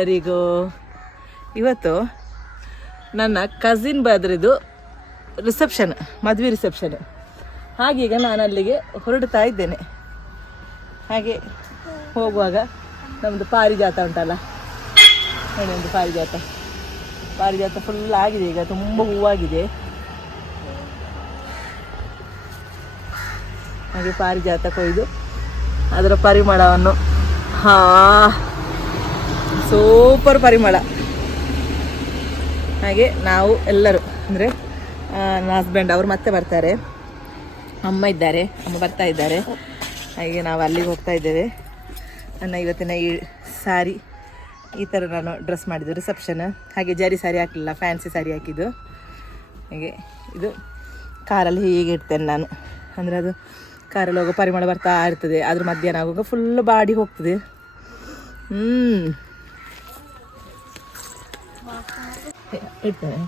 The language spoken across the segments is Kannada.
ಎಲ್ಲರಿಗೂ. ಇವತ್ತು ನನ್ನ ಕಸಿನ್ ಬದ್ರಿದು ರಿಸೆಪ್ಷನ್, ಮದುವೆ ರಿಸೆಪ್ಷನ್. ಹಾಗೀಗ ನಾನು ಅಲ್ಲಿಗೆ ಹೊರಡ್ತಾ ಇದ್ದೇನೆ. ಹಾಗೆ ಹೋಗುವಾಗ ನಮ್ಮದು ಪಾರಿಜಾತ ಉಂಟಲ್ಲ, ನೋಡಿ ಒಂದು ಪಾರಿಜಾತ ಫುಲ್ ಆಗಿದೆ, ಈಗ ತುಂಬ ಹೂವಾಗಿದೆ. ಹಾಗೆ ಪಾರಿಜಾತ ಕೊಯ್ದು ಅದರ ಪರಿಮಳವನ್ನು, ಸೂಪರ್ ಪರಿಮಳ. ಹಾಗೆ ನಾವು ಎಲ್ಲರೂ ಅಂದರೆ ನನ್ನ ಹಸ್ಬೆಂಡ್ ಅವರು ಮತ್ತೆ ಬರ್ತಾರೆ, ಅಮ್ಮ ಇದ್ದಾರೆ, ಅಮ್ಮ ಬರ್ತಾ ಇದ್ದಾರೆ. ಹಾಗೆ ನಾವು ಅಲ್ಲಿಗೆ ಹೋಗ್ತಾ ಇದ್ದೇವೆ. ನನ್ನ ಇವತ್ತಿನ ಈ ಸಾರಿ ಈ ಥರ ನಾನು ಡ್ರೆಸ್ ಮಾಡಿದ್ದು ರಿಸೆಪ್ಷನ್. ಹಾಗೆ ಜರಿ ಸಾರಿ ಹಾಕಲಿಲ್ಲ, ಫ್ಯಾನ್ಸಿ ಸಾರಿ ಹಾಕಿದ್ದು. ಹಾಗೆ ಇದು ಕಾರಲ್ಲಿ ಹೀಗೆ ಇಡ್ತೇನೆ ನಾನು, ಅಂದರೆ ಅದು ಕಾರಲ್ಲಿ ಹೋಗೋ ಪರಿಮಳ ಬರ್ತಾ ಇರ್ತದೆ. ಅದ್ರ ಮಧ್ಯಾಹ್ನ ಆಗುವಾಗ ಫುಲ್ ಬಾಡಿ ಹೋಗ್ತದೆ. ಇಡ್ತೇನೆ.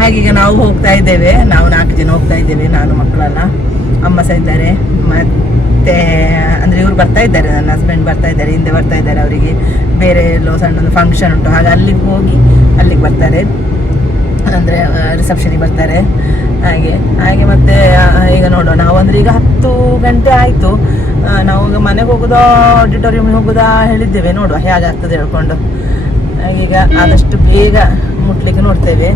ಹಾಗೀಗ ನಾವು ಹೋಗ್ತಾ ಇದ್ದೇವೆ. ನಾವು 4 ಜನ ಹೋಗ್ತಾ ಇದ್ದೇವೆ, ನಾನು ಮಕ್ಕಳೆಲ್ಲ, ಅಮ್ಮ ಸಹ ಇದ್ದಾರೆ. ಮತ್ತೆ ಅಂದರೆ ಇವ್ರು ಬರ್ತಾ ಇದ್ದಾರೆ, ನನ್ನ ಹಸ್ಬೆಂಡ್ ಬರ್ತಾ ಇದ್ದಾರೆ, ಹಿಂದೆ ಬರ್ತಾ ಇದ್ದಾರೆ. ಅವರಿಗೆ ಬೇರೆ ಎಲ್ಲೋ ಸಣ್ಣೊಂದು ಫಂಕ್ಷನ್ ಉಂಟು, ಹಾಗೆ ಅಲ್ಲಿಗೆ ಹೋಗಿ ಅಲ್ಲಿಗೆ ಬರ್ತಾರೆ, ಅಂದರೆ ರಿಸೆಪ್ಷನಿಗೆ ಬರ್ತಾರೆ. ಹಾಗೆ ಮತ್ತೆ ಈಗ ನೋಡುವ, ನಾವು ಅಂದರೆ ಈಗ 10 ಗಂಟೆ ಆಯಿತು. ನಾವು ಈಗ ಮನೆಗೆ ಹೋಗೋದಾ ಆಡಿಟೋರಿಯಮ್ಗೆ ಹೋಗೋದಾ ಹೇಳಿದ್ದೇವೆ, ನೋಡುವ ಹೇಗಾಗ್ತದೆ ಹೇಳ್ಕೊಂಡು. ಈಗ ಆದಷ್ಟು ಬೇಗ ಮುಟ್ಲಿಕ್ಕೆ ನೋಡ್ತೇವೆ.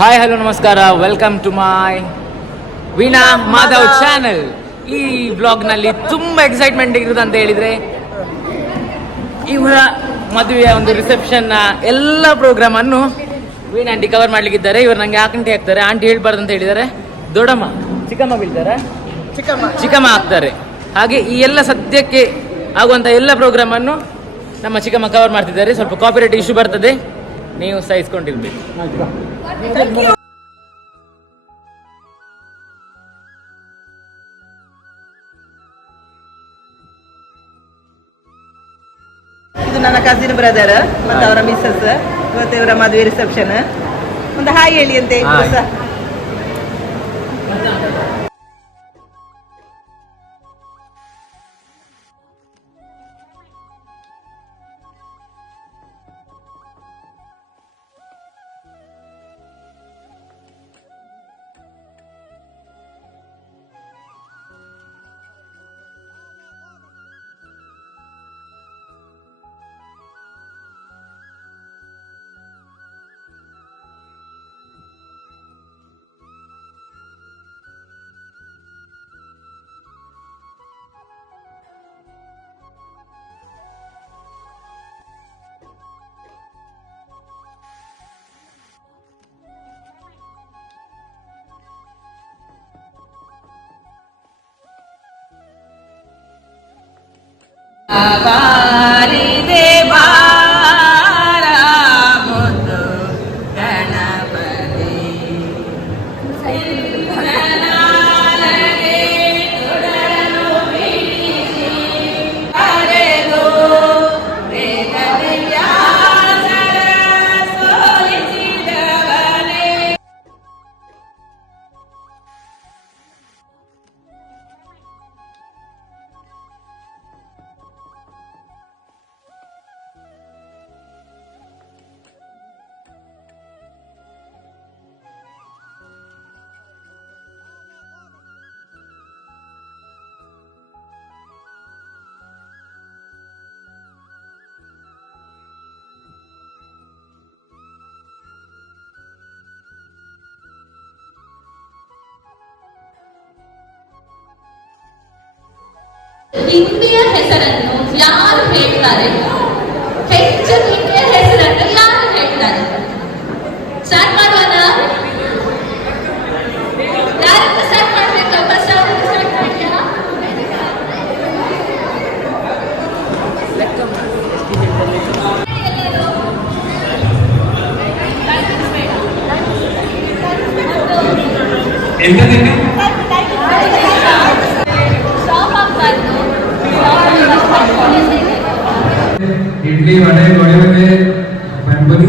ಹಾಯ್, ಹಲೋ, ನಮಸ್ಕಾರ. Welcome to my Veena Madhav channel. ಈ ಬ್ಲಾಗ್ನಲ್ಲಿ ತುಂಬ ಎಕ್ಸೈಟ್ಮೆಂಟ್ ಇರುವುದು ಅಂತ ಹೇಳಿದರೆ, ಇವರ ಮದುವೆಯ ಒಂದು ರಿಸೆಪ್ಷನ್ನ ಎಲ್ಲ ಪ್ರೋಗ್ರಾಮನ್ನು ವೀಣಾ ಆಂಟಿ ಕವರ್ ಮಾಡ್ಲಿಕ್ಕಿದ್ದಾರೆ. ಇವರು ನನಗೆ ಆಂಟಿ ಆಗ್ತಾರೆ, ಆಂಟಿ ಹೇಳ್ಬಾರ್ದು ಅಂತ ಹೇಳಿದ್ದಾರೆ. ದೊಡ್ಡಮ್ಮ, ಚಿಕ್ಕಮ್ಮ ಬೀಳ್ತಾರೆ, ಚಿಕ್ಕಮ್ಮ ಆಗ್ತಾರೆ. ಹಾಗೆ ಈ ಎಲ್ಲ ಸದ್ಯಕ್ಕೆ ಆಗುವಂಥ ಎಲ್ಲ ಪ್ರೋಗ್ರಾಮನ್ನು ನಮ್ಮ ಚಿಕ್ಕಮ್ಮ ಕವರ್ ಮಾಡ್ತಿದ್ದಾರೆ. ಸ್ವಲ್ಪ ಕಾಪಿರೈಟ್ ಇಶ್ಯೂ ಬರ್ತದೆ, ನೀವು ಸಹಿಸ್ಕೊಂಡಿರ್ಬೇಕು. ಇದು ನನ್ನ ಕಸಿನ್ ಬ್ರದರ್ ಮತ್ತು ಅವರ ಮಿಸ್ಸಸ್. ಇವತ್ತು ಇವರ ಮದುವೆ ರಿಸೆಪ್ಷನ್. ಒಂದು ಹಾಯ್ ಹೇಳಿ ಅಂತೆ ಸಹ. ಹಿಂದಿಯ ಹೆಸರನ್ನು ಯಾರು ಹೇಳ್ತಾರೆ? ಹೆಚ್ಚು ಹಿಂದಿಯ ಹೆಸರನ್ನು ಯಾರು ಹೇಳ್ತಾರೆ? ಸ್ಟಾರ್ಟ್ ಮಾಡೋಣ. ಯಾರಿಂದ ಸ್ಟಾರ್ಟ್ ಮಾಡ್ಬೇಕು? ಸ್ಟಾರ್ಟ್ ಮಾಡಿಯಾ? ಎಂತ ತಿಂಡಿ ಸ್ಟಾಪ್ ಆಗ್ಬಾರ್ದು. ಇಡ್ಲಿ ವಡೆ ಗೊಡೆ ಪಂಪರಿ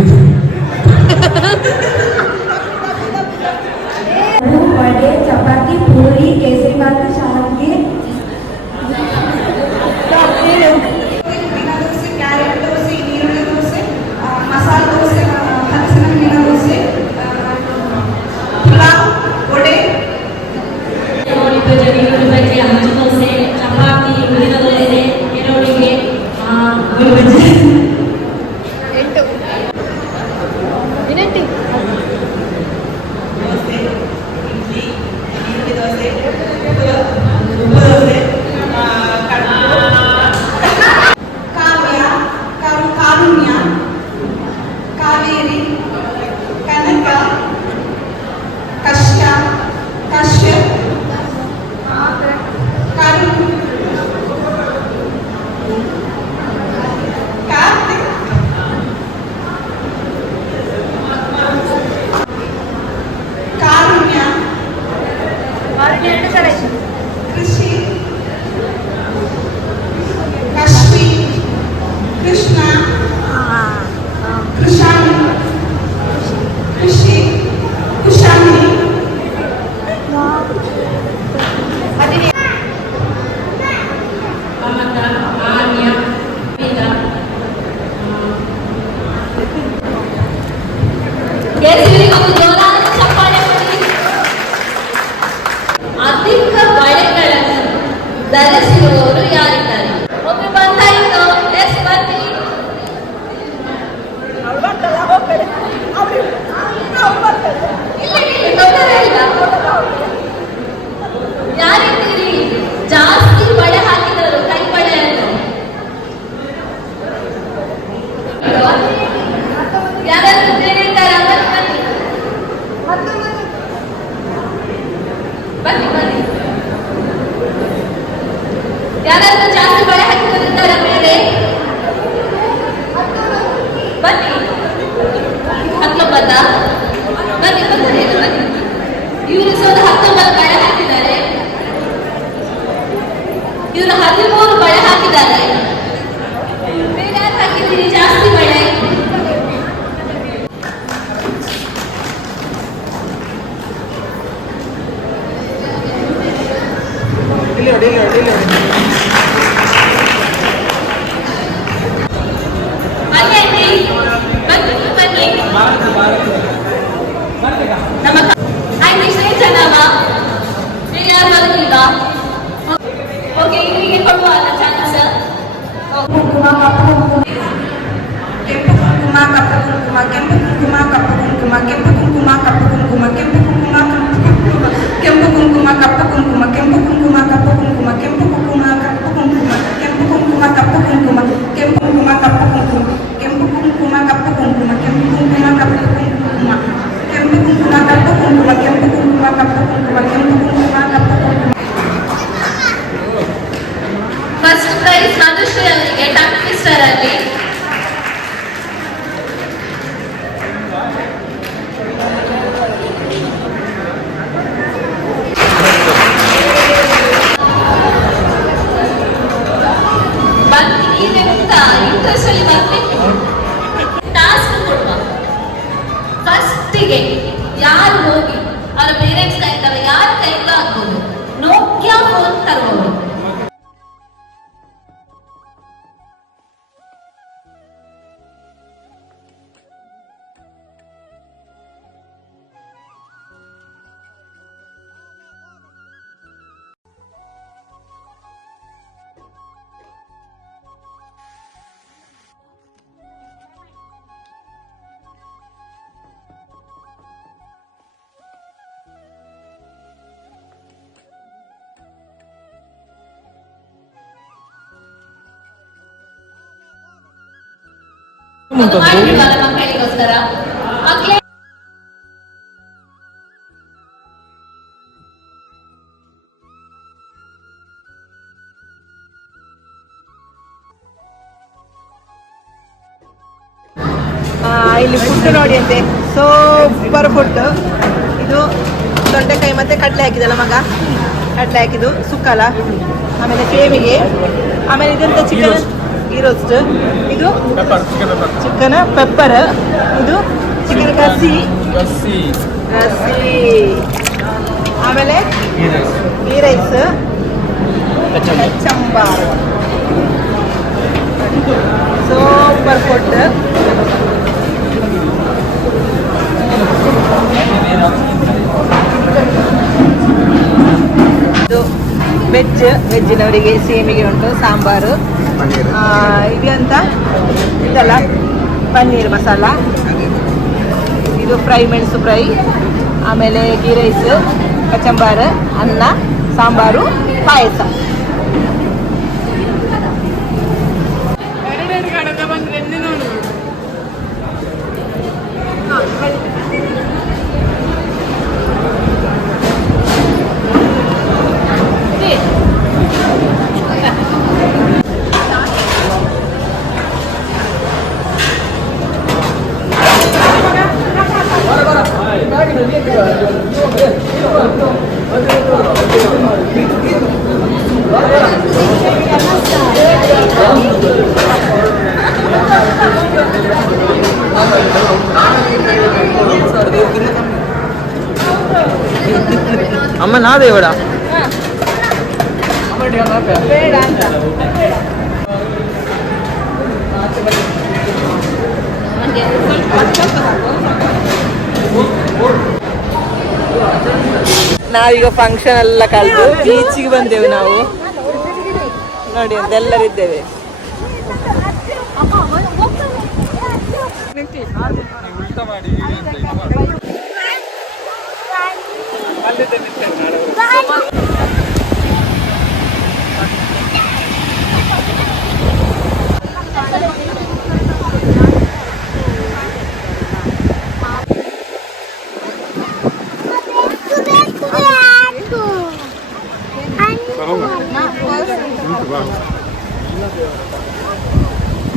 वड़े चपाती पूरी केसरी बात शादी ದೋಸೆ ಕ್ಯಾರೆಟ್ ದೋಸೆ ಈರುಳ್ಳಿ ದೋಸೆ ಮಸಾಲೆ ದೋಸೆ ಹಲಸಿನ ಹಣ್ಣಿನ ದೋಸೆ ಪುಲಾವ್ ವಡೆ ಈರುಳ್ಳಿ ಬಜ್ಜಿ ಹಂಚು ದೋಸೆ ಚಪಾತಿ ಉಳಿದ ದೋಸೆ ಈರುಳ್ಳಿಗೆ ಗೋಳಿ ಬಜ್ಜಿ ದೋಸೆ ಇಡ್ಲಿ ಈರುಳ್ಳಿ ದೋಸೆ ರುಬ್ಬ ದೋಸೆ ಕಾವ್ಯ ಕಾರುಣ್ಯ ಕಾವೇರಿ ಕನಕ ಕಶ್ಯ ಕಶ್ಯಪ್ ಕರುಣ್ ಕಾರ್ತಿಕ್ ಕಾರುಣ್ಯ ಕೃಷಿ ಕಶ್ಮಿ ಕೃಷ್ಣ ಕೃಷಾಣಿ ಕೃಷಿ ಕುಶಾಣಿ ಮಮತ ಆರ್ಯ ವೇದ ಕೇಸರಿಗೆ ಒಂದು ಜೋರಾದ ಚಪ್ಪಾಳೆ ಕೊಡಿ. ಅಧಿಕ ಬಳೆಗಳನ್ನು ಧರಿಸಿರುವವರು ಯಾರಿದ್ದಾರೆ? ಒಮ್ಮೆ ಬಂದಾಯಿತು. ಎಸ್ ಬನ್ನಿ. ಇಲ್ಲ, ತೊಂದರೆ ಇಲ್ಲ. ಯಾರಿದ್ದೀರಿ ಜಾಸ್ತಿ ಬಳೆ ಹಾಕಿದರು ಕೈ ಬಳೆಯನ್ನು? ಯಾರಾದ್ರೂ ಬೇರೆ ಇದ್ದಾರಾ? ಬನ್ನಿ ಬನ್ನಿ. ಯಾರಾದ್ರೂ ಜಾಸ್ತಿ ಬಳೆ ಹಾಕಿಕೊಂಡಿದ್ದಾರಾ ಬೇರೆ? ಬನ್ನಿ. 19 ಬನ್ನಿ ಬನ್ನಿ ಬನ್ನಿ. ಇವರು 19 ಬಳೆ ಹಾಕಿದ್ದಾರೆ. ಇವರು 13 ಬಳೆ ಹಾಕಿದ್ದಾರೆ. ಬೇರೆ ಯಾರು ಹಾಕಿದ್ದೀರಿ ಜಾಸ್ತಿ ಬಳೆ? ಬನ್ನಿ ಆಂಟಿ. ಬನ್ನಿ ಬನ್ನಿ. ನಮ್ಮ ಆಂಟಿ ಶ್ರೇಷ್ಠ ನಾಮ ಬೇರೆ ಯಾರು ಬರಲಿಲ್ವಾ? ಓಕೆ, ಇವರಿಗೆ ಕೊಡುವ ಚಾನ್ಸ್. ಕುಂಕುಮ ಕೆಂಪು ಕುಂಕುಮ ಕಪ್ಪು ಕುಂಕುಮ ಕೆಂಪು ಕುಂಕುಮ ಕಪ್ಪು ಕುಂಕುಮ ಕೆಂಪು ಕುಂಕುಮ ಕಪ್ಪು ಕುಂಕುಮ ಕೆಂಪು ಕುಂಕುಮ ಕೆಂಪು ಕುಂಕುಮ ಕಪ್ಪು ಕುಂಕುಮ ಕೆಂಪು ಕುಂಕುಮ ಕಪ್ಪು ಕುಂಕುಮ ಕೆಂಪು ಕುಂಕುಮ ಕಪ್ಪು ಕುಂಕುಮ ಕೆಂಪು ಕುಂಕುಮ ಕಪ್ಪು ಕುಂಕುಮ ಕೆಂಪು ಕುಂಕುಮ ಕಪ್ಪು ಕುಂಕುಮ ಕೆಂಪು ಕುಂಕುಮ ಕಪ್ಪು ಕುಂಕುಮ ಕೆಂಪು ಕುಂಕುಮ ಕಪ್ಪು ಕುಂಕುಮ ಕೆಂಪು ಕುಂಕುಮ ಕಪ್ಪು ಕುಂಕುಮ ಕೆಂಪು ಕುಂಕುಮ ಕಪ್ಪು ಕುಂಕುಮ ಕೆಂಪು ಕುಂಕುಮ ಕಪ್ಪು ಕುಂಕುಮ. ಫಸ್ಟ್ ಪ್ರೈಸ್ ಮಧುಶ್ರೀ ಅವರಿಗೆ ಟಂಗ್ ಟ್ವಿಸ್ಟರ್ ಅಲ್ಲಿ. ಬನ್ನಿ, ನೀವೆಂತ ಇಂಟ್ರೆಸ್ಟ್ ಅಲ್ಲಿ ಬರ್ಬೇಕು. ಟಾಸ್ಕ್ ಕೊಡುವ. ಫಸ್ಟಿಗೆ ಯಾರು ಹೋಗಿ ಅವರ ಪೇರೆಂಟ್ಸ್ ಕೈಯಿಂದ ಯಾರ ಕೈಯಿಂದ ಆಗ್ಬೋದು ನೋಕಿಯಾ ಫೋನ್ ತರುವವರು. ಮಾಡಿಲ್ವಲ್ಲ ಮಕ್ಕಳಿಗೋಸ್ಕರ? ಮಕ್ಕಳೇ ಇಲ್ಲಿ ಫುಡ್ ನೋಡಿ ಅಂತೆ, ಸೂಪರ್ ಫುಡ್ ಇದು. ತೊಂಡೆಕಾಯಿ ಮತ್ತೆ ಕಡಲೆ ಹಾಕಿದಲ್ಲ ಮಗ, ಕಡಲೆ ಹಾಕಿದ್ದು ಸುಕ್ಕಲ, ಆಮೇಲೆ ಸೇವಿಗೆ, ಆಮೇಲೆ ಇದೆಂತ ಚಿಕನ್ ಈರೋಸ್ಟ್, ಇದು ಚಿಕನ್ ಪೆಪ್ಪರ್, ಇದು ಚಿಕನ್ ಗಸಿ, ಆಮೇಲೆ ಗೀ ರೈಸ್, ಕಚಂಬಾರ್, ಸೂಪರ್ ಫುಡ್. ಇದು ವೆಜ್ಜಿನವರಿಗೆ ಸೇಮಿಗೆ ಉಂಟು, ಸಾಂಬಾರು, ಇದು ಅಂತ ಇದಲ್ಲ ಪನ್ನೀರ್ ಮಸಾಲ, ಇದು ಫ್ರೈ ಮೆಣಸು ಫ್ರೈ, ಆಮೇಲೆ ಗೀ ರೈಸ್, ಕಚಂಬಾರು, ಅನ್ನ, ಸಾಂಬಾರು, ಪಾಯಸ. ಅಮ್ಮ ನಾದೇ ಬೇಡ ಬೇಡ ಅಂತ ನಾವೀಗ ಫಂಕ್ಷನ್ ಎಲ್ಲ ಕಳೆದು ಬೀಚಿಗೆ ಬಂದೆವು. ನಾವು ನೋಡಿ ಎಲ್ಲರಿದ್ದೇವೆ.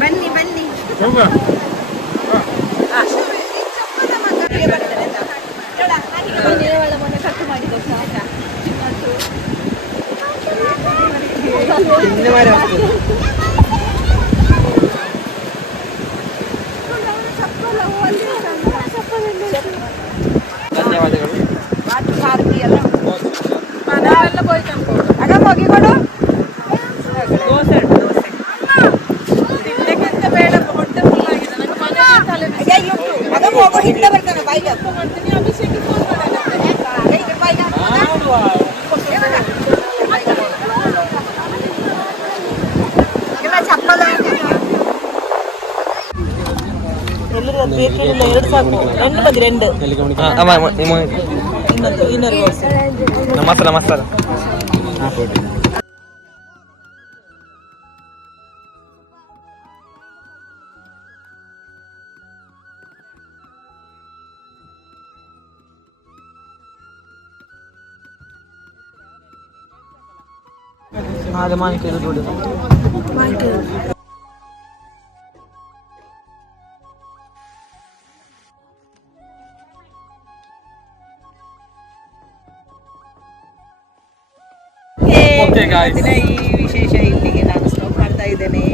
ಬನ್ನಿ ಬನ್ನಿ ಧನ್ಯವಾದಗಳು. ಆಗ ಹೋಗಿ ಕೊಡು. ದೋಸೆ ಉಂಟು, ದೋಸೆ ತಿನ್ನಕ್ಕೆಂತ ಬೇಡ, ಹೊಟ್ಟೆ ಫುಲ್ ಆಗಿದೆ ನಂಗೆ. ಮನೆ ಉಂಟು, ಆಗ ಹೋಗೋ ಹಿಂದೆ ಬರ್ತಾನೆ ಬಾಯಿಗೆ. ಎರಡು ಸಾಕು, రెండు ಬದಿ రెండు. ಇನ್ನೊಂದು ಮಸಾಲ ಮಸಾಲ ಅದು ಮಾನಿಕೆ ನೋಡಿ. ಈ ವಿಶೇಷ ಇಲ್ಲಿಗೆ ನಾನು ಸ್ಟಾಪ್ ಮಾಡ್ತಾ ಇದ್ದೇನೆ.